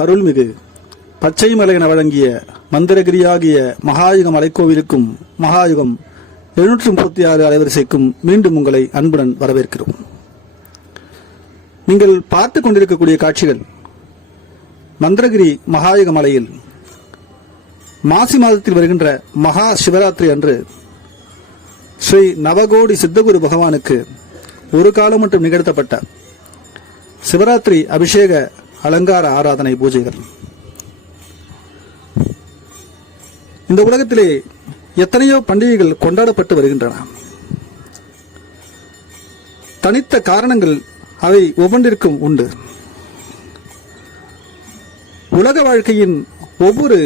அருள்மிகு பச்சைமலை என வழங்கிய மந்திரகிரியாகிய மகாயுக மலைக்கோவிலுக்கும் மகாயுகம் 736 அலைவரிசைக்கும் மீண்டும் உங்களை அன்புடன் வரவேற்கிறோம். நீங்கள் பார்த்து கொண்டிருக்கக்கூடிய காட்சிகள் மந்திரகிரி மகாயுக மலையில் மாசி மாதத்தில் வருகின்ற மகா சிவராத்திரி அன்று ஸ்ரீ நவகோடி சித்தகுரு பகவானுக்கு ஒரு காலம் மட்டும் நிகழ்த்தப்பட்ட சிவராத்திரி அபிஷேக அலங்கார ஆராதனை பூஜைகள். இந்த உலகத்திலே எத்தனையோ பண்டிகைகள் கொண்டாடப்பட்டு வருகின்றன. தனித்த காரணங்கள் அவை ஒவ்வொன்றிற்கும் உண்டு. உலக வாழ்க்கையின் ஒவ்வொரு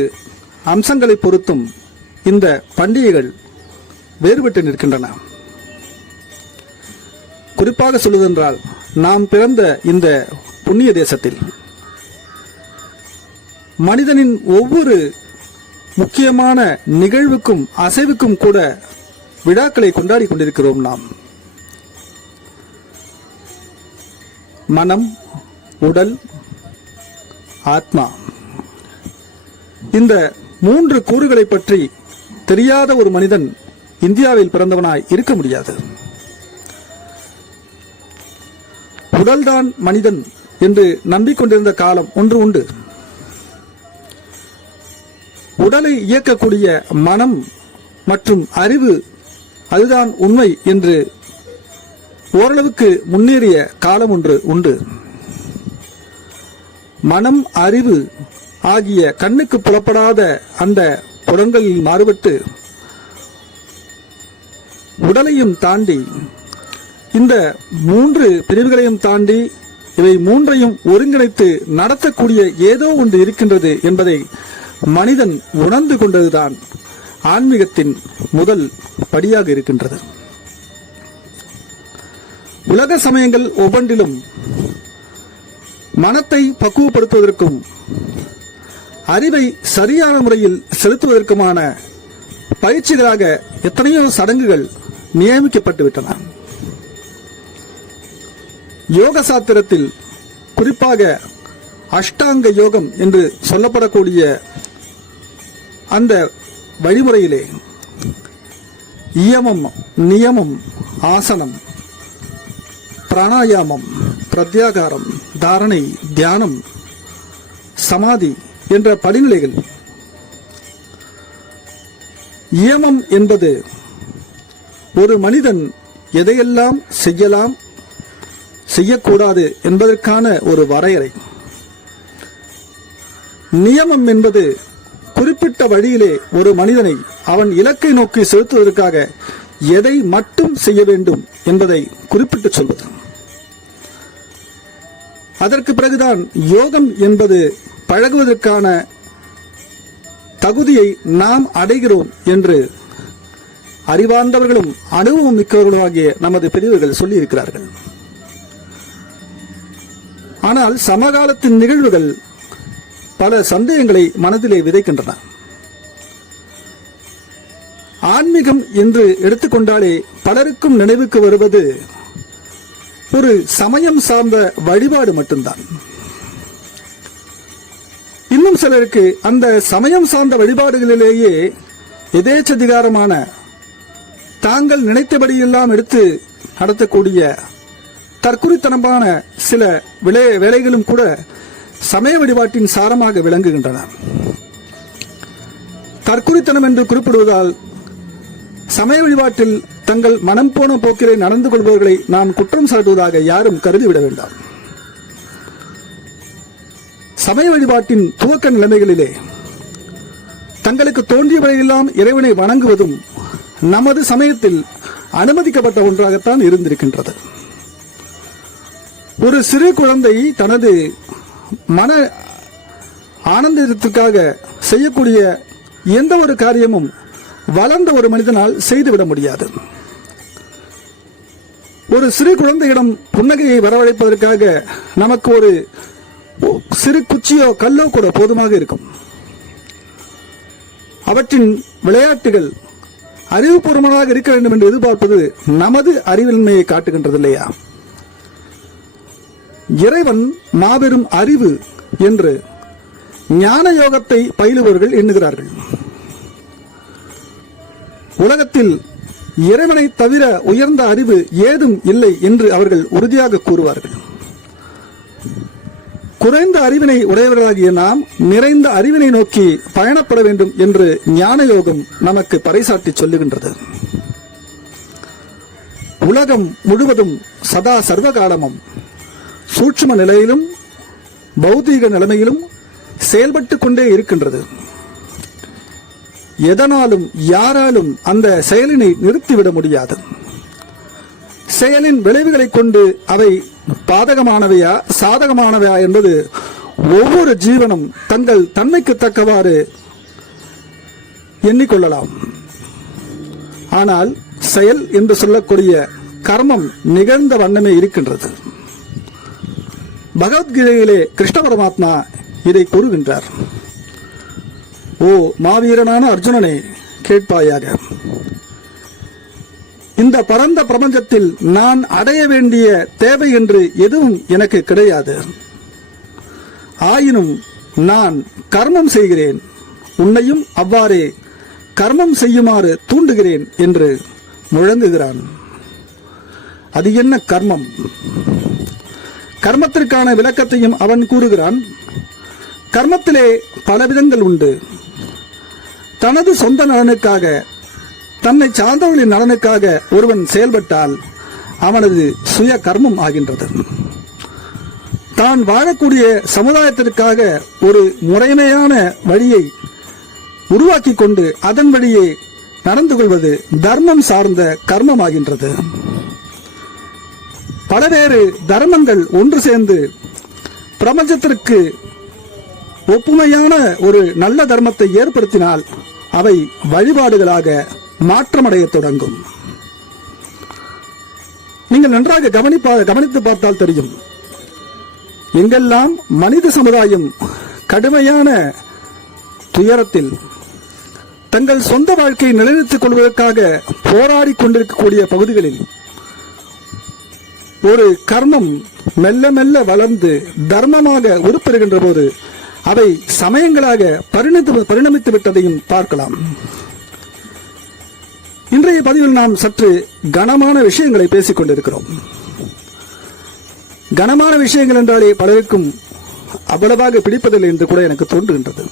அம்சங்களை பொறுத்தும் இந்த பண்டிகைகள் வேறுபட்டு நிற்கின்றன. குறிப்பாக சொல்வதென்றால், நாம் பிறந்த இந்த புண்ணிய தேசத்தில் மனிதனின் ஒவ்வொரு முக்கியமான நிகழ்வுக்கும் அசைவுக்கும் கூட விழாக்களை கொண்டாடி கொண்டிருக்கிறோம். நாம் மனம், உடல், ஆத்மா, இந்த 3 கூறுகளை பற்றி தெரியாத ஒரு மனிதன் இந்தியாவில் பிறந்தவனாய் இருக்க முடியாது. உடல்தான் மனிதன் என்று நம்பிக்கொண்டிருந்த காலம் ஒன்று உண்டு. உடலை இயக்கக்கூடிய மனம் மற்றும் அறிவு அதுதான் உண்மை என்று ஓரளவுக்கு முன்னேறிய காலம் ஒன்று உண்டு. மனம், அறிவு ஆகிய கண்ணுக்கு புலப்படாத அந்த புலன்களில் மாறுபட்டு உடலையும் தாண்டி இந்த 3 பிரிவுகளையும் தாண்டி இவை 3ஐயும் ஒருங்கிணைத்து நடத்தக்கூடிய ஏதோ ஒன்று இருக்கின்றது என்பதை மனிதன் உணர்ந்து கொண்டதுதான் ஆன்மீகத்தின் முதல் படியாக இருக்கின்றது. உலக சமயங்கள் ஒவ்வொன்றிலும் மனத்தை பக்குவப்படுத்துவதற்கும் அறிவை சரியான முறையில் செலுத்துவதற்குமான பயிற்சிகளாக எத்தனையோ சடங்குகள் நியமிக்கப்பட்டுவிட்டன. யோக சாத்திரத்தில் குறிப்பாக அஷ்டாங்க யோகம் என்று சொல்லப்படக்கூடிய அந்த வழிமுறையிலே இயமம், நியமம், ஆசனம், பிராணாயாமம், பிரத்யாகாரம், தாரணை, தியானம், சமாதி என்ற படிநிலைகள். இயமம் என்பது ஒரு மனிதன் எதையெல்லாம் செய்யலாம், செய்யக்கூடாது என்பதற்கான ஒரு வரையறை. நியமம் என்பது குறிப்பிட்ட வழியிலே ஒரு மனிதனை அவன் இலக்கை நோக்கி செலுத்துவதற்காக எதை மட்டும் செய்ய வேண்டும் என்பதை குறிப்பிட்டு சொல்வது. அதற்கு பிறகுதான் யோகம் என்பது பழகுவதற்கான தகுதியை நாம் அடைகிறோம் என்று அறிவார்ந்தவர்களும் அனுபவம் மிக்கவர்களுமாகிய நமது பெரியவர்கள் சொல்லி இருக்கிறார்கள். ஆனால் சமகாலத்தின் நிகழ்வுகள் பல சந்தேகங்களை மனதிலே விதைக்கின்றன. ஆன்மீகம் என்று எடுத்துக்கொண்டாலே பலருக்கும் நினைவுக்கு வருவது ஒரு சமயம் சார்ந்த வழிபாடு மட்டும்தான். இன்னும் சிலருக்கு அந்த சமயம் சார்ந்த வழிபாடுகளிலேயே எதேச்சதிகாரமான தாங்கள் நினைத்தபடியெல்லாம் எடுத்து நடத்தக்கூடிய தற்குறித்தனமான சில வேலைகளும் கூட சமய வழிபாட்டின் சாரமாக விளங்குகின்றன. தற்குறித்தனம் என்று குறிப்பிடுவதால் சமய வழிபாட்டில் தங்கள் மனம் போன போக்கிலே நடந்து கொள்பவர்களை நாம் குற்றம் சாட்டுவதாக யாரும் கருதிவிட வேண்டாம். சமய வழிபாட்டின் துவக்க நிலைமைகளிலே தங்களுக்கு தோன்றியவரையெல்லாம் இறைவனை வணங்குவதும் நமது சமயத்தில் அனுமதிக்கப்பட்ட ஒன்றாகத்தான் இருந்திருக்கின்றது. ஒரு சிறு குழந்தை தனது மன ஆனந்தத்திற்காக செய்யக்கூடிய எந்த ஒரு காரியமும் வளர்ந்த ஒரு மனிதனால் செய்துவிட முடியாது. ஒரு சிறு குழந்தையிடம் புன்னகையை வரவழைப்பதற்காக நமக்கு ஒரு சிறு குச்சியோ கல்லோ கூட போதுமாக இருக்கும். அவற்றின் விளையாட்டுகள் அறிவுபூர்வமாக இருக்க வேண்டும் என்று எதிர்பார்ப்பது நமது அறிவின்மையை காட்டுகின்றது இல்லையா? இறைவன் மாபெரும் அறிவு என்று ஞான யோகத்தை பயிலுபவர்கள் எண்ணுகிறார்கள். உலகத்தில் இறைவனை தவிர உயர்ந்த அறிவு ஏதும் இல்லை என்று அவர்கள் உறுதியாக கூறுவார்கள். குறைந்த அறிவினை உடையவர்களாகிய நாம் நிறைந்த அறிவினை நோக்கி பயணப்பட வேண்டும் என்று ஞான யோகம் நமக்கு பறைசாட்டி சொல்லுகின்றது. உலகம் முழுவதும் சதா சர்வகாலமும் சூட்சும நிலையிலும் பௌதீக நிலைமையிலும் செயல்பட்டு கொண்டே இருக்கின்றது. எதனாலும் யாராலும் அந்த செயலினை நிறுத்திவிட முடியாது. செயலின் விளைவுகளை கொண்டு அவை பாதகமானவையா சாதகமானவையா என்பது ஒவ்வொரு ஜீவனும் தங்கள் தன்மைக்கு தக்கவாறு எண்ணிக்கொள்ளலாம். ஆனால் செயல் என்று சொல்லக்கூடிய கர்மம் நிகழ்ந்த வண்ணமே இருக்கின்றது. பகவத்கீதையிலே கிருஷ்ண பரமாத்மா இதை கூறுகின்றார். ஓ மாவீரனான அர்ஜுனனை கேட்பாயாக, இந்த பரந்த பிரபஞ்சத்தில் நான் அடைய வேண்டிய தேவை என்று எதுவும் எனக்கு கிடையாது. ஆயினும் நான் கர்மம் செய்கிறேன், உன்னையும் அவ்வாறே கர்மம் செய்யுமாறு தூண்டுகிறேன் என்று முழங்குகிறான். அது என்ன கர்மம்? கர்மத்திற்கான விளக்கத்தையும் அவன் கூறுகிறான். கர்மத்திலே பல விதங்கள் உண்டு. தனது சொந்த நலனுக்காக, தன்னை சார்ந்தவர்களின் நலனுக்காக ஒருவன் செயல்பட்டால் அவனது சுய கர்மம் ஆகின்றது. தான் வாழக்கூடிய சமுதாயத்திற்காக ஒரு முறைமையான வழியை உருவாக்கி கொண்டு அதன் வழியே நடந்து கொள்வது தர்மம் சார்ந்த கர்மம் ஆகின்றது. பலவேறு தர்மங்கள் ஒன்று சேர்ந்து பிரபஞ்சத்திற்கு ஒப்புமையான ஒரு நல்ல தர்மத்தை ஏற்படுத்தினால் அவை வழிபாடுகளாக மாற்றமடைய தொடங்கும். நீங்கள் நன்றாக கவனித்து பார்த்தால் தெரியும். எங்கெல்லாம் மனித சமுதாயம் கடுமையான துயரத்தில் தங்கள் சொந்த வாழ்க்கையை நிலைநிறுத்திக் கொள்வதற்காக போராடி கொண்டிருக்கக்கூடிய பகுதிகளில் ஒரு கர்மம் மெல்ல மெல்ல வளர்ந்து தர்மமாக உருப்பெறுகின்ற போது அவை சமயங்களாக பரிணமித்து விட்டதையும் பார்க்கலாம். இன்றைய பதிவில் நாம் சற்று கனமான விஷயங்களை பேசிக் கொண்டிருக்கிறோம். கனமான விஷயங்கள் என்றாலே பலருக்கும் அவ்வளவாக பிடிப்பதில்லை என்று கூட எனக்கு தோன்றுகின்றது.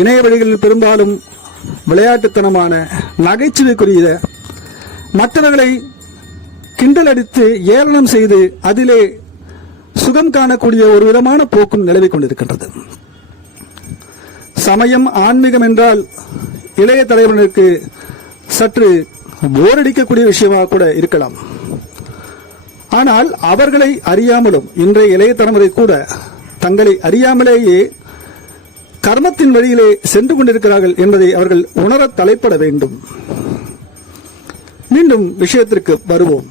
இணைய வழிகளில் பெரும்பாலும் விளையாட்டுத்தனமான நகைச்சுவைக்குரிய, மற்றவர்களை கிண்டல் அடித்து ஏளனம் செய்து அதிலே சுகம் காணக்கூடிய ஒரு விதமான போக்கும் நிலவிக் கொண்டிருக்கின்றது. சமயம் ஆன்மீகம் என்றால் இளைய தலைவர்களுக்கு சற்று போரடிக்கக்கூடிய விஷயமாக கூட இருக்கலாம். ஆனால் அவர்களை அறியாமலும் இன்றைய இளைய தலைமுறை கூட தங்களை அறியாமலேயே கர்மத்தின் வழியிலே சென்று கொண்டிருக்கிறார்கள் என்பதை அவர்கள் உணர தலைப்பட வேண்டும். மீண்டும் விஷயத்திற்கு வருவோம்.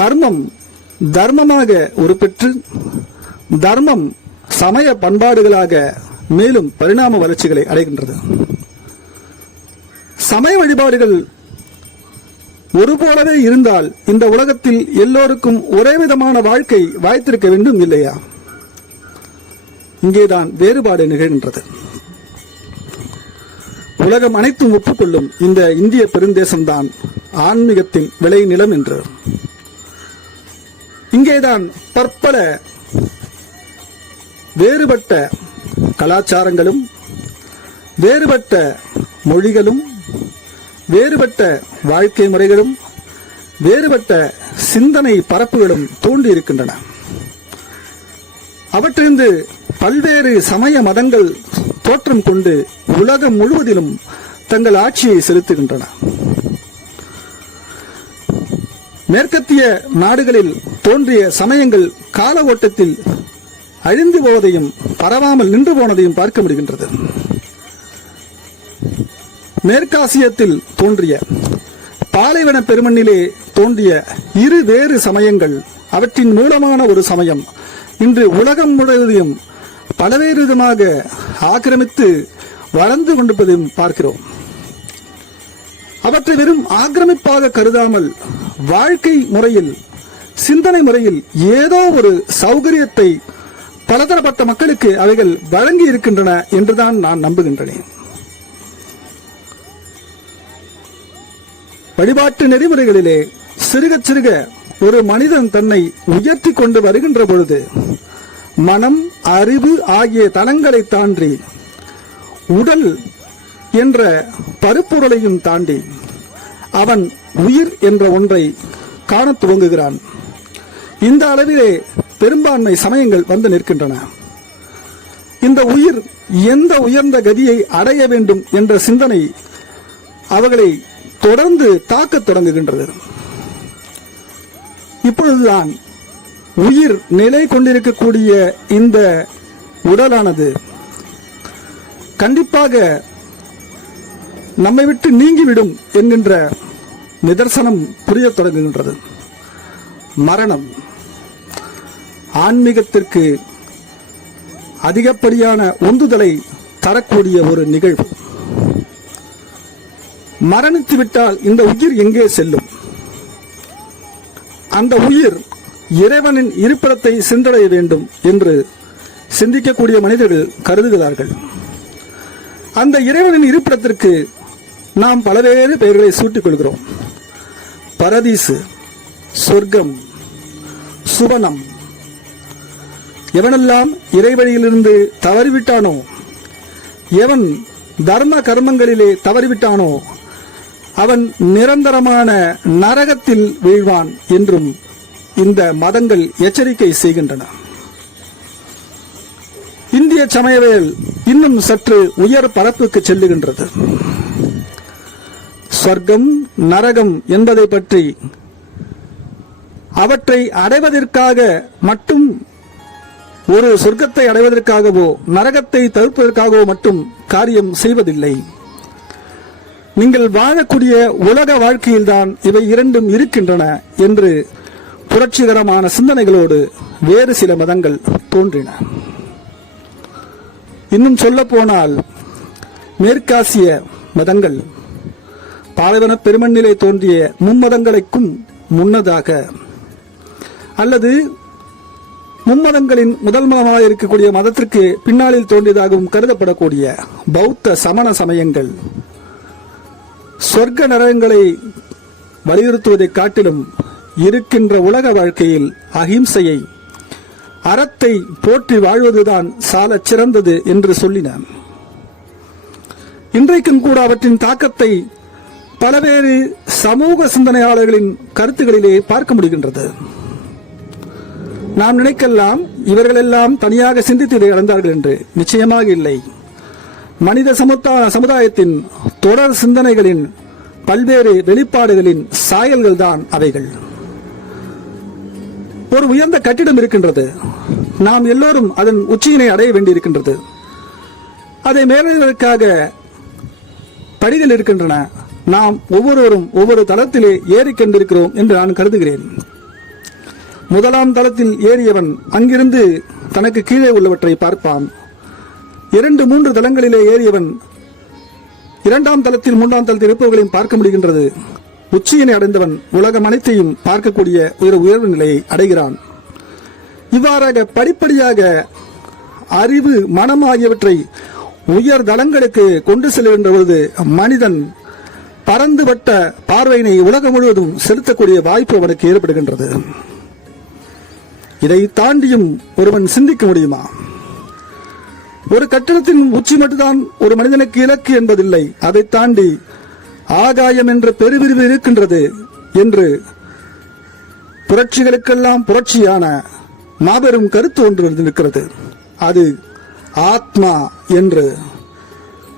கர்மம் தர்மமாக உருப்பெற்று தர்மம் சமய பண்பாடுகளாக மேலும் பரிணாம வளர்ச்சிகளை அடைகின்றது. சமய வழிபாடுகள் ஒருபோலவே இருந்தால் இந்த உலகத்தில் எல்லோருக்கும் ஒரே விதமான வாழ்க்கை வாய்த்திருக்க வேண்டும் இல்லையா? இங்கேதான் வேறுபாடு நிகழ்கின்றது. உலகம் அனைத்தும் ஒப்புக்கொள்ளும் இந்த இந்திய பெருந்தேசம்தான் ஆன்மீகத்தின் விளைநிலம் என்று. இங்கேதான் பற்பல வேறுபட்ட கலாச்சாரங்களும் வேறுபட்ட மொழிகளும் வேறுபட்ட வாழ்க்கை முறைகளும் வேறுபட்ட சிந்தனை பரப்புகளும் தோன்றி இருக்கின்றன. அவற்றிலிருந்து பல்வேறு சமய மதங்கள் தோற்றம் கொண்டு உலகம் முழுவதிலும் தங்கள் ஆட்சியை செலுத்துகின்றன. மேற்கத்திய நாடுகளில் தோன்றிய சமயங்கள் கால ஓட்டத்தில் அழிந்து போவதையும் பரவாமல் நின்று போனதையும் பார்க்க முடிகின்றது. மேற்காசியத்தில் தோன்றிய பாலைவன பெருமண்ணிலே தோன்றிய இரு வேறு சமயங்கள், அவற்றின் மூலமான ஒரு சமயம் இன்று உலகம் முழுவதையும் பலவேறு விதமாக ஆக்கிரமித்து வளர்ந்து கொண்டிருப்பதையும் பார்க்கிறோம். அவற்றை வெறும் ஆக்கிரமிப்பாக கருதாமல் வாழ்க்கை முறையில், சிந்தனை முறையில் ஏதோ ஒரு சௌகரியத்தை பலதரப்பட்ட மக்களுக்கு அவைகள் வழங்கி இருக்கின்றன என்றுதான் நான் நம்புகின்றேன். வழிபாட்டு நெறிமுறைகளிலே சிறுக சிறுக ஒரு மனிதன் தன்னை உயர்த்தி கொண்டு வருகின்ற பொழுது மனம், அறிவு ஆகிய தளங்களை தாண்டி உடல் என்ற பருப்பொருளையும் தாண்டி அவன் உயிர் என்ற ஒன்றை காணத் துவங்குகிறான். இந்த அளவிலே பெரும்பான்மை சமயங்கள் வந்து நிற்கின்றன. இந்த உயிர் எந்த உயர்ந்த கதியை அடைய வேண்டும் என்ற சிந்தனை அவர்களை தொடர்ந்து தாக்கத் தொடங்குகின்றது. இப்பொழுதுதான் உயிர் நிலை கொண்டிருக்கக்கூடிய இந்த உடலானது கண்டிப்பாக நம்மை விட்டு நீங்கிவிடும் என்கின்ற நிதர்சனம் புரியத் தொடங்குகின்றது. மரணம் ஆன்மீகத்திற்கு அதிகப்படியான உந்துதலை தரக்கூடிய ஒரு நிகழ்வு. மரணித்து விட்டால் இந்த உயிர் எங்கே செல்லும்? அந்த உயிர் இறைவனின் இருப்பிடத்தை சென்றடைய வேண்டும் என்று சிந்திக்கக்கூடிய மனிதர்கள் கருதுகிறார்கள். அந்த இறைவனின் இருப்பிடத்திற்கு நாம் பலவேறு பெயர்களை சூட்டிக் கொள்கிறோம். பரதீசு, சொர்க்கம், சுவனம். எவனெல்லாம் இறைவழியிலிருந்து தவறிவிட்டானோ, எவன் தர்ம கர்மங்களிலே தவறிவிட்டானோ அவன் நிரந்தரமான நரகத்தில் வீழ்வான் என்றும் இந்த மதங்கள் எச்சரிக்கை செய்கின்றன. இந்திய சமயவியல் இன்னும் சற்று உயர் பரப்புக்கு செல்லுகின்றது. சொர்க்கம், நரகம் என்பதை பற்றி அவற்றை அடைவதற்காக மட்டும், ஒரு சொர்க்கத்தை அடைவதற்காகவோ நரகத்தை தவிர்ப்பதற்காகவோ மட்டும் காரியம் செய்வதில்லை. நீங்கள் வாழக்கூடிய உலக வாழ்க்கையில்தான் இவை இரண்டும் இருக்கின்றன என்று புரட்சிகரமான சிந்தனைகளோடு வேறு சில மதங்கள் தோன்றின. இன்னும் சொல்ல போனால் மேற்காசிய மதங்கள் பாலைவன பெருமண்ணிலே தோன்றிய மும்மதங்களுக்கும் முன்னதாக, அல்லது மும்மதங்களின் முதல் மதமாக இருக்கக்கூடிய மதத்திற்கு பின்னாளில் தோன்றியதாகவும் கருதப்படக்கூடிய பௌத்த சமண சமயங்கள் சொர்க்க நரகங்களை வலியுறுத்துவதை காட்டிலும் இருக்கின்ற உலக வாழ்க்கையில் அகிம்சையை, அறத்தை போற்றி வாழ்வதுதான் சாலச் சிறந்தது என்று சொல்லின. இன்றைக்கும் கூட அவற்றின் தாக்கத்தை பலவேறு சமூக சிந்தனையாளர்களின் கருத்துக்களிலே பார்க்க முடிகின்றது. நாம் நினைக்கலாம் இவர்களெல்லாம் தனியாக சிந்தித்து இதை அடைந்தார்கள் என்று. நிச்சயமாக இல்லை. மனித சமுதாயத்தின் தொடர் சிந்தனைகளின் பல்வேறு வெளிப்பாடுகளின் சாயல்கள் தான் அவைகள். ஒரு உயர்ந்த கட்டிடம் இருக்கின்றது. நாம் எல்லோரும் அதன் உச்சியினை அடைய வேண்டியிருக்கின்றது. அதை மேலுவதற்காக படிகள் இருக்கின்றன. நாம் ஒவ்வொருவரும் ஒவ்வொரு தளத்திலே ஏறிக்கொண்டிருக்கிறோம் என்று நான் கருதுகிறேன். முதலாம் தளத்தில் ஏறியவன் அங்கிருந்து தனக்கு கீழே உள்ளவற்றை பார்ப்பான். 2-3 தளங்களிலே ஏறியவன் இரண்டாம் தளத்தில், மூன்றாம் தளத்தில் இருப்பவர்களையும் பார்க்க முடிகின்றது. உச்சியினை அடைந்தவன் உலகம் அனைத்தையும் பார்க்கக்கூடிய ஒரு உயர்வு நிலையை அடைகிறான். இவ்வாறாக படிப்படியாக அறிவு, மனம் ஆகியவற்றை உயர் தளங்களுக்கு கொண்டு செல்கின்ற பொழுது மனிதன் பரந்துபட்ட பார்வையினை உலகம் முழுவதும் செலுத்தக்கூடிய வாய்ப்பு அவனுக்கு ஏற்படுகின்றது. இதை தாண்டியும் ஒருவன் சிந்திக்க முடியுமா? ஒரு கட்டிடத்தின் உச்சி மட்டும்தான் ஒரு மனிதனுக்கு இலக்கு என்பதில்லை. அதை தாண்டி ஆகாயம் என்ற பெருவிரிவு இருக்கின்றது என்று புரட்சிகளுக்கெல்லாம் புரட்சியான மாபெரும் கருத்து ஒன்று இருக்கிறது. அது ஆத்மா என்று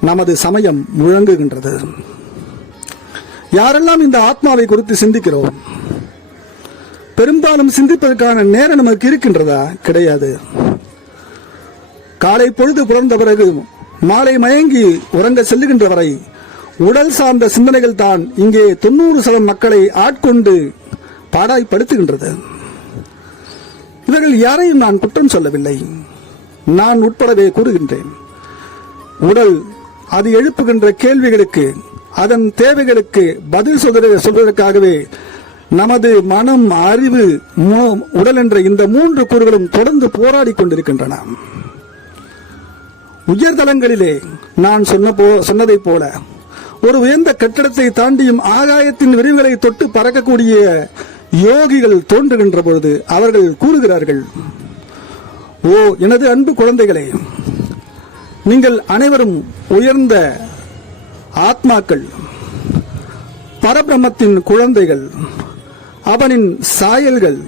நமது சமயம் முழங்குகின்றது. யாரெல்லாம் இந்த ஆத்மாவை குறித்து சிந்திக்கிறோம்? பெரும்பாலும் சிந்திப்பதற்கான நேரம் நமக்கு இருக்கின்றதா? கிடையாது. காலை பொழுது புலர்ந்த பிறகு மாலை மயங்கி உறங்க செல்லுகின்ற வரை உடல் சார்ந்த சிந்தனைகள் தான் இங்கே 90% மக்களை ஆட்கொண்டு பாடாய்படுத்துகின்றது. இவர்கள் யாரையும் நான் குற்றம் சொல்லவில்லை. நான் உட்படவே கூறுகின்றேன். உடல் அது எழுப்புகின்ற கேள்விகளுக்கு, அதன் தேவைகளுக்கு பதில் சொல்வதற்காகவே நமது மனம், அறிவு, உடல் என்ற இந்த 3 கூறுகளும் தொடர்ந்து போராடி கொண்டிருக்கின்றன. உயர்தலங்களிலே நான் சொன்னதை போல ஒரு உயர்ந்த கட்டடத்தை தாண்டியும் ஆகாயத்தின் விரிவுகளை தொட்டு பறக்கக்கூடிய யோகிகள் தோன்றுகின்ற பொழுது அவர்கள் கூறுகிறார்கள், ஓ எனது அன்பு குழந்தைகளே, நீங்கள் அனைவரும் உயர்ந்த ஆத்மாக்கள், பரபிரம்மத்தின் குழந்தைகள், அவனின் சாயல்கள்.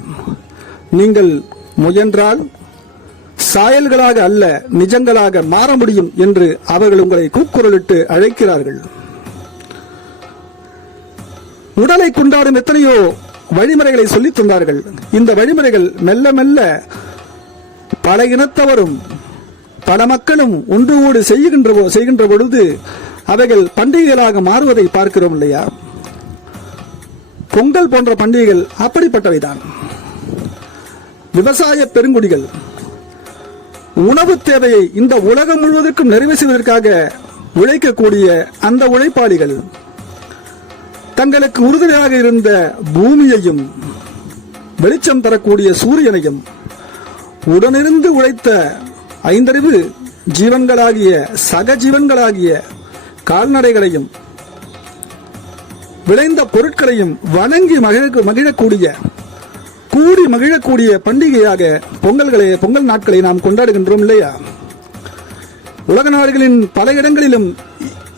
நீங்கள் முயன்றால் சாயல்களாக அல்ல நிஜங்களாக மாற முடியும் என்று அவர்கள் உங்களை கூக்குரலிட்டு அழைக்கிறார்கள். உடலை கொண்டாடும் எத்தனையோ வழிமுறைகளை சொல்லித் தந்தார்கள். இந்த வழிமுறைகள் மெல்ல மெல்ல பல இனத்தவரும் பல மக்களும் ஒன்றுகூடு செய்கின்ற பொழுது அவைகள் பண்டிகைகளாக மாறுவதை பார்க்கிறோம் இல்லையா? பொங்கல் போன்ற பண்டிகைகள் அப்படிப்பட்டவைதான். விவசாய பெருங்குடிகள் உணவு தேவையை இந்த உலகம் முழுவதற்கும் நிறைவு செய்வதற்காக உழைக்கக்கூடிய அந்த உழைப்பாளிகள் தங்களுக்கு உறுதுணையாக இருந்த பூமியையும் வெளிச்சம் தரக்கூடிய சூரியனையும் உடனிருந்து உழைத்த 5 அறிவு ஜீவன்களாகிய சக ஜீவன்களாகிய கால்நடைகளையும் விளைந்த பொருட்களையும் வணங்கி மகிழக்கூடிய கூடி மகிழக்கூடிய பண்டிகையாக பொங்கல் நாட்களை நாம் கொண்டாடுகின்றோம் இல்லையா? உலக நாடுகளின் பல இடங்களிலும்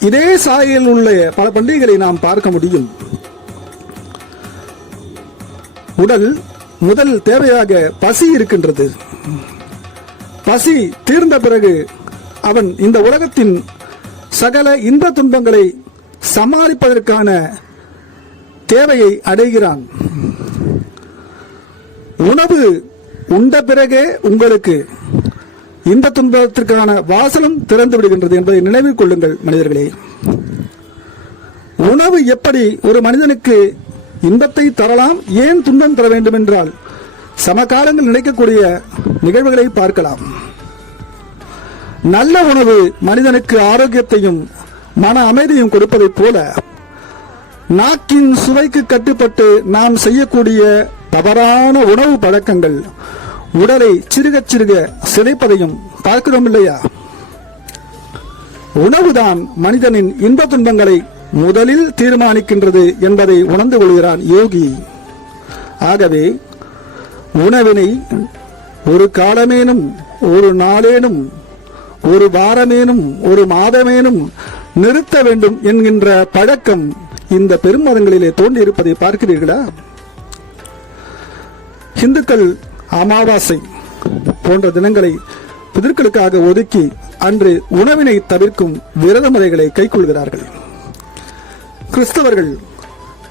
இதே சாயலில் உள்ள பல பண்டிகைகளை நாம் பார்க்க முடியும். உடல் முதல் தேவையாக பசி இருக்கின்றது. பசி தீர்ந்த பிறகு அவன் இந்த உலகத்தின் சகல இன்ப துன்பங்களை சமாளிப்பதற்கான தேவையை அடைகிறான். உணவு உண்ட பிறகே உங்களுக்கு இன்ப துன்பத்திற்கான வாசலும் திறந்து விடுகின்றது என்பதை நினைவில் கொள்ளுங்கள் மனிதர்களே. உணவு எப்படி ஒரு மனிதனுக்கு இன்பத்தை தரலாம், ஏன் துன்பம் தர வேண்டும் என்றால் சமகாலங்கள் நினைக்கக்கூடிய நிகழ்வுகளை பார்க்கலாம். நல்ல உணவு மனிதனுக்கு ஆரோக்கியத்தையும் மன அமைதியும் கொடுப்பதைப் போல நாக்கின் சுவைக்கு கட்டுப்பட்டு நாம் செய்யக்கூடிய தவறான உணவு பழக்கங்கள் உடலை சிறுக சிறுக சிதைப்பதையும் பார்க்கிறோம் இல்லையா? உணவுதான் மனிதனின் இன்ப துன்பங்களை முதலில் தீர்மானிக்கின்றது என்பதை உணர்ந்து கொள்கிறான் யோகி. ஆகவே உணவினை ஒரு காலமேனும், ஒரு நாளேனும், ஒரு வாரமேனும், ஒரு மாதமேனும் நிறுத்த வேண்டும் என்கின்ற பழக்கம் இந்த பெருமதங்களிலே தோன்றியிருப்பதை பார்க்கிறீர்களா? இந்துக்கள் அமாவாசை போன்ற தினங்களை பிதர்களுக்காக ஒதுக்கி அன்று உணவினை தவிர்க்கும் விரத முறைகளை கைக்கொள்கிறார்கள். கிறிஸ்தவர்கள்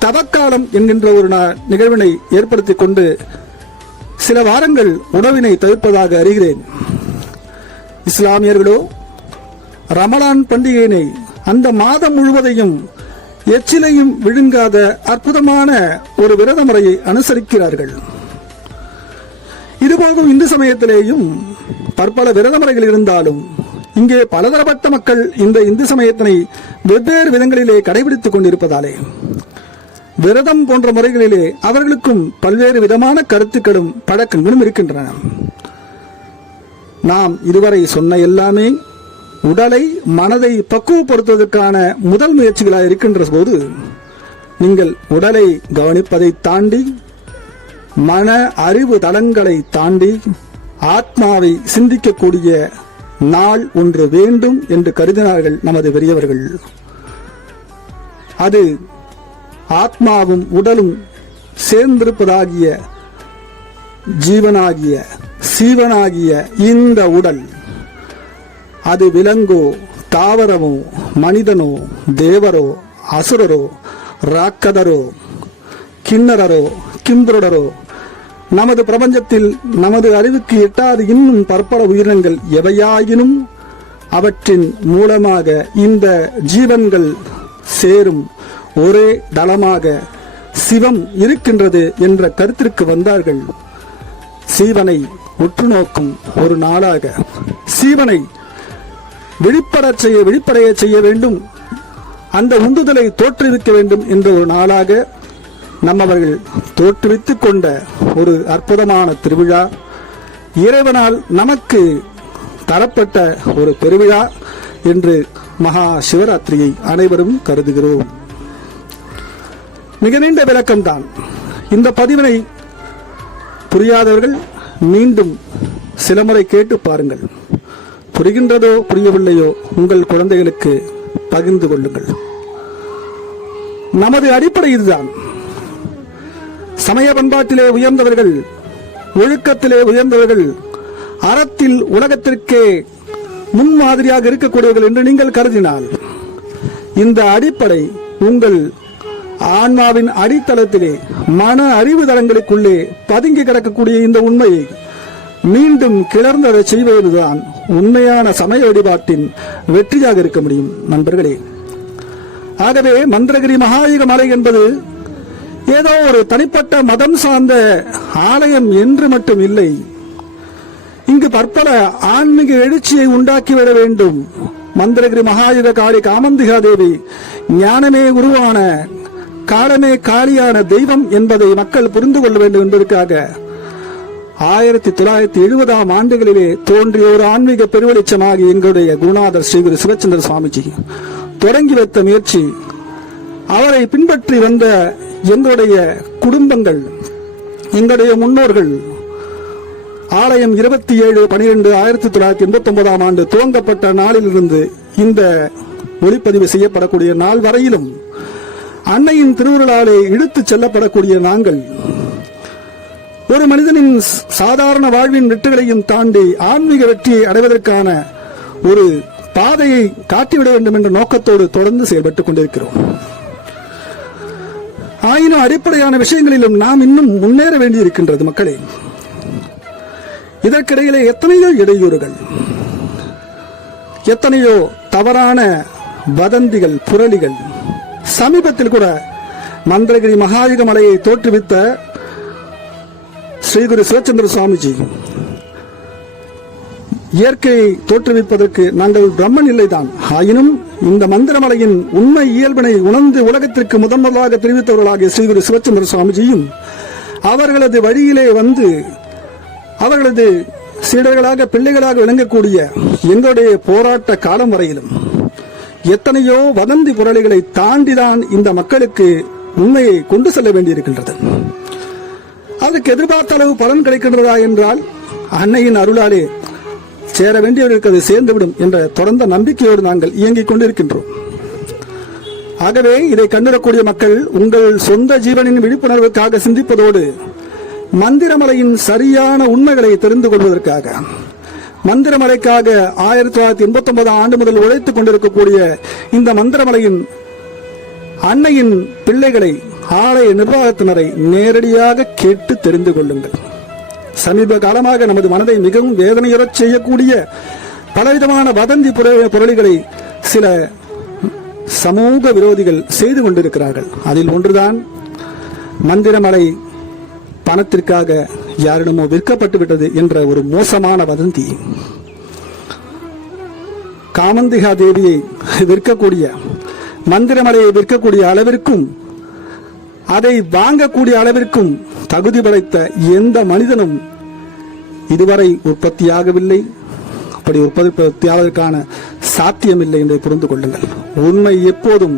தவக்காலம் என்கின்ற ஒரு நிகழ்வினை ஏற்படுத்திக் கொண்டு சில வாரங்கள் உணவினை தவிர்ப்பதாக அறிகிறேன். இஸ்லாமியர்களோ ரமலான் பண்டிகையினை அந்த மாதம் முழுவதையும் எச்சிலையும் விழுங்காத அற்புதமான ஒரு விரத முறையை அனுசரிக்கிறார்கள். இதுபோலும் இந்து சமயத்திலேயும் பற்பல விரத முறைகள் இருந்தாலும் இங்கே பலதரப்பட்ட மக்கள் இந்த இந்து சமயத்தினை வெவ்வேறு விதங்களிலே கடைபிடித்துக் கொண்டிருப்பதாலே விரதம் போன்ற முறைகளிலே அவர்களுக்கும் பல்வேறு விதமான கருத்துக்களும் பழக்கங்களும் இருக்கின்றன. நாம் இதுவரை சொன்ன எல்லாமே உடலை மனதை பக்குவப்படுத்துவதற்கான முதல் முயற்சிகளாக இருக்கின்ற போது நீங்கள் உடலை கவனிப்பதை தாண்டி மன அறிவு தளங்களை தாண்டி ஆத்மாவை சிந்திக்கக்கூடிய நாள் ஒன்று வேண்டும் என்று கருதினார்கள் நமது பெரியவர்கள். அது ஆத்மாவும் உடலும் சேர்ந்திருப்பதாகிய ஜீவனாகிய சீவனாகிய இந்த உடல், அது விலங்கோ தாவரமோ மனிதனோ தேவரோ அசுரரோ ராக்கதரோ கிண்ணரரோ கிம்புருடரோ நமது பிரபஞ்சத்தில் நமது அறிவுக்கு எட்டாது இன்னும் பற்பல உயிரினங்கள் எவையாயினும் அவற்றின் மூலமாக இந்த ஜீவன்கள் சேரும் ஒரே தளமாக சிவம் இருக்கின்றது என்ற கருத்திற்கு வந்தார்கள். சீவனை உற்று நோக்கும் ஒரு நாளாக, சீவனை விழிப்படைய செய்ய வேண்டும், அந்த உந்துதலை தோற்றுவிக்க வேண்டும் என்ற ஒரு நாளாக நம்மவர்கள் தோற்றுவித்துக் கொண்ட ஒரு அற்புதமான திருவிழா, இறைவனால் நமக்கு தரப்பட்ட ஒரு பெருவிழா என்று மகா சிவராத்திரியை அனைவரும் கருதுகிறோம். மிக நீண்ட விளக்கம்தான். இந்த பதிவினை புரியாதவர்கள் மீண்டும் சில முறை கேட்டு பாருங்கள். புரிகின்றதோ புரியவில்லையோ உங்கள் குழந்தைகளுக்கு பகிர்ந்து கொள்ளுங்கள். நமது அடிப்படை இதுதான். சமய பண்பாட்டிலே உயர்ந்தவர்கள், ஒழுக்கத்திலே உயர்ந்தவர்கள், அறத்தில் உலகத்திற்கே முன்மாதிரியாக இருக்கக்கூடியவர்கள் என்று நீங்கள் கருதினால், இந்த அடிப்படை உங்கள் ஆன்மாவின் அடித்தளத்திலே மன அறிவு தளங்களுக்குள்ளே பதுங்கி கிடக்கக்கூடிய இந்த உண்மையை மீண்டும் கிளர்ந்ததை செய்வதுதான் உண்மையான சமய வழிபாட்டின் வெற்றியாக இருக்க முடியும் நண்பர்களே. ஆகவே மந்திரகிரி மகாயுக மலை என்பது ஏதோ ஒரு தனிப்பட்ட மதம் சார்ந்த ஆலயம் என்று மட்டும் இல்லை. இங்கு பற்பல ஆன்மீக எழுச்சியை உண்டாக்கிவிட வேண்டும். மந்திரகிரி மகாயுக காளி காமந்திகா தேவி ஞானமே உருவான, காலமே காளியான தெய்வம் என்பதை மக்கள் புரிந்து கொள்ள வேண்டும் என்பதற்காக 1970 ஆண்டுகளிலே தோன்றிய ஒரு ஆன்மீக பெருவெளிச்சமாக எங்களுடைய குருநாதர் ஸ்ரீ குரு சிவச்சந்திர சுவாமிஜி தொடங்கி வைத்த முயற்சி, அவரை பின்பற்றி வந்த எங்களுடைய குடும்பங்கள், எங்களுடைய முன்னோர்கள், ஆலயம் 27/12/1989 ஆண்டு துவங்கப்பட்ட நாளிலிருந்து இந்த ஒளிப்பதிவு செய்யப்படக்கூடிய நாள் வரையிலும் அன்னையின் திருவுருளாலே இழுத்துச் செல்லப்படக்கூடிய நாங்கள் ஒரு மனிதனின் சாதாரண வாழ்வின் வெற்றிகளையும் தாண்டி ஆன்மீக வெற்றியை அடைவதற்கான ஒரு பாதையை காட்டிவிட வேண்டும் என்ற நோக்கத்தோடு தொடர்ந்து செயல்பட்டுக் கொண்டிருக்கிறோம். ஆயினும் அடிப்படையான விஷயங்களிலும் நாம் இன்னும் முன்னேற வேண்டியிருக்கின்றது மக்களே. இதற்கிடையிலே எத்தனையோ இடையூறுகள், எத்தனையோ தவறான வதந்திகள், புரளிகள். சமீபத்தில் கூட மந்திரகிரி மகாயுக மலையை தோற்றுவித்த ஸ்ரீ குரு சிவச்சந்திர சுவாமிஜி இயற்கையை தோற்றுவிப்பதற்கு நாங்கள் பிரம்மன் இல்லைதான். ஆயினும் இந்த மந்திரமலையின் உண்மை இயல்பினை உணர்ந்து உலகத்திற்கு முதன்முதலாக தெரிவித்தவர்களாகிய ஸ்ரீ குரு சிவச்சந்திர சுவாமிஜியும் அவர்களது வழியிலே வந்து அவர்களது சீடர்களாக பிள்ளைகளாக விளங்கக்கூடிய எங்களுடைய போராட்ட காலம் வரையிலும் எத்தனையோ வதந்தி புரளிகளை தாண்டிதான் இந்த மக்களுக்கு உண்மையை கொண்டு செல்ல வேண்டியிருக்கின்றது. அதுக்கு எதிர்பார்த்த அளவு பலன் கிடைக்கின்றதா என்றால் அன்னையின் அருளாலே சேர வேண்டியவர்களுக்கு அது சேர்ந்துவிடும் என்ற தொடர்ந்த நம்பிக்கையோடு நாங்கள் இயங்கிக் கொண்டிருக்கின்றோம். ஆகவே இதை கண்டிடக்கூடிய மக்கள் உங்கள் சொந்த ஜீவனின் விழிப்புணர்வுக்காக சிந்திப்பதோடு மந்திரமலையின் சரியான உண்மைகளை தெரிந்து கொள்வதற்காக, மந்திரமலைக்காக 1989 ஆண்டு முதல் உழைத்துக் கொண்டிருக்கக்கூடிய இந்த மந்திரமலையின் அன்னையின் பிள்ளைகளை, ஆலய நிர்வாகத்தினரை நேரடியாக கேட்டு தெரிந்து கொள்ளுங்கள். சமீப காலமாக நமது மனதை மிகவும் வேதனையுறச் செய்யக்கூடிய பலவிதமான வதந்தி புரளிகளை சில சமூக விரோதிகள் செய்து கொண்டிருக்கிறார்கள். அதில் ஒன்றுதான் மந்திரமலை பணத்திற்காக யாரிடமோ விற்கப்பட்டு விட்டது என்ற ஒரு மோசமான வதந்தி. காமந்திகா தேவியை விற்கக்கூடிய, மந்திரமலையை விற்கக்கூடிய அளவிற்கும் அதை வாங்கக்கூடிய அளவிற்கும் தகுதி படைத்த எந்த மனிதனும் இதுவரை உற்பத்தியாகவில்லை. அப்படி உற்பத்தியாவதற்கான சாத்தியமில்லை என்று புரிந்து கொள்ளுங்கள். உண்மை எப்போதும்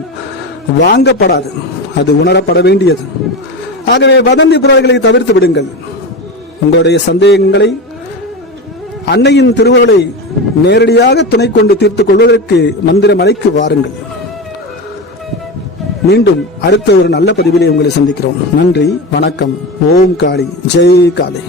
வாங்கப்படாது, அது உணரப்பட வேண்டியது. ஆகவே வதந்தி புரள்களை தவிர்த்து விடுங்கள். உங்களுடைய சந்தேகங்களை அன்னையின் திருவுருளை நேரடியாக துணை கொண்டு தீர்த்துக் கொள்வதற்கு மந்திரமலைக்கு வாருங்கள். மீண்டும் அடுத்த ஒரு நல்ல பதிவிலே உங்களை சந்திக்கிறோம். நன்றி, வணக்கம். ஓம் காளி, ஜெய் காளி.